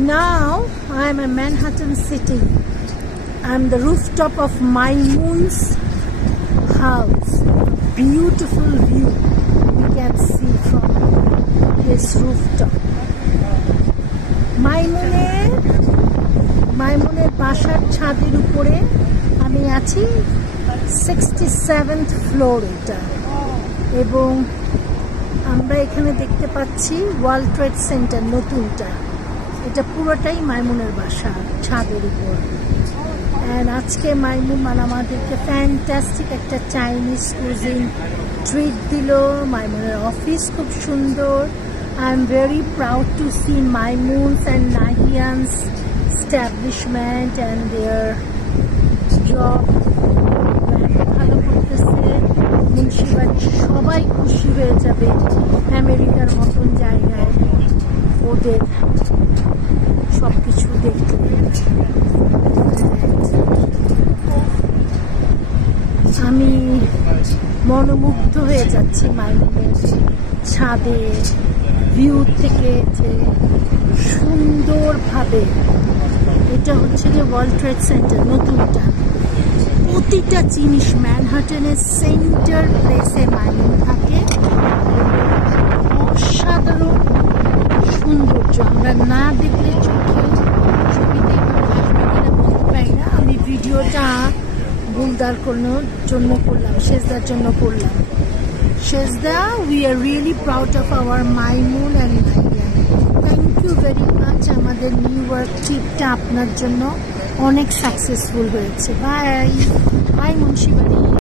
Now I am in Manhattan City. I am the rooftop of Maimun's house. Beautiful view you can see from this rooftop. মাইমুনের বাসার ছাদের উপরে আমি আছি 67th floor এটা, এবং আমরা এখানে দেখতে পাচ্ছি ওয়ার্ল্ড ট্রেড সেন্টার নতুনটা। এটা পুরোটাই মাইমুনের বাসা ছাদের উপর। অ্যান্ড আজকে মাইমুন আমাদেরকে ফ্যান্টাস্টিক একটা চাইনিজ কুজিন ট্রিট দিল। মাইমুনের অফিস খুব সুন্দর। I am very proud to see Maimun's and Nahian's establishment and their job. ভালো করতেছে। মুন্সিবাড়ির সবাই খুশি হয়ে যাবে আমেরিকার মতন জায়গায় ওদের সবকিছু দেখলে। আমি মনোমুগ্ধ হয়ে যাচ্ছি মাইমুনের ছাদে ভিউ থেকে, যে সুন্দরভাবে। এটা হচ্ছে যে ওয়ার্ল্ড ট্রেড সেন্টার নতুনটা। প্রতিটা জিনিস ম্যানহাটনের সেন্টার প্লেসে মাইমুন থাকে। অসাধারণ সৌন্দর্য, আমরা না দেখলে চোখে ছবিতে আসবে কিনা বলতে পারি না। আমি ভিডিওটা বুলদার জন্য করলাম, শেষদার জন্য করলাম। Shezda, we are really proud of our Maimun and Nahian. Thank you very much. আমাদের নিউ ইয়র্ক ট্রিপটা আপনার জন্য অনেক সাকসেসফুল হয়েছে। Bye bye Munshibari.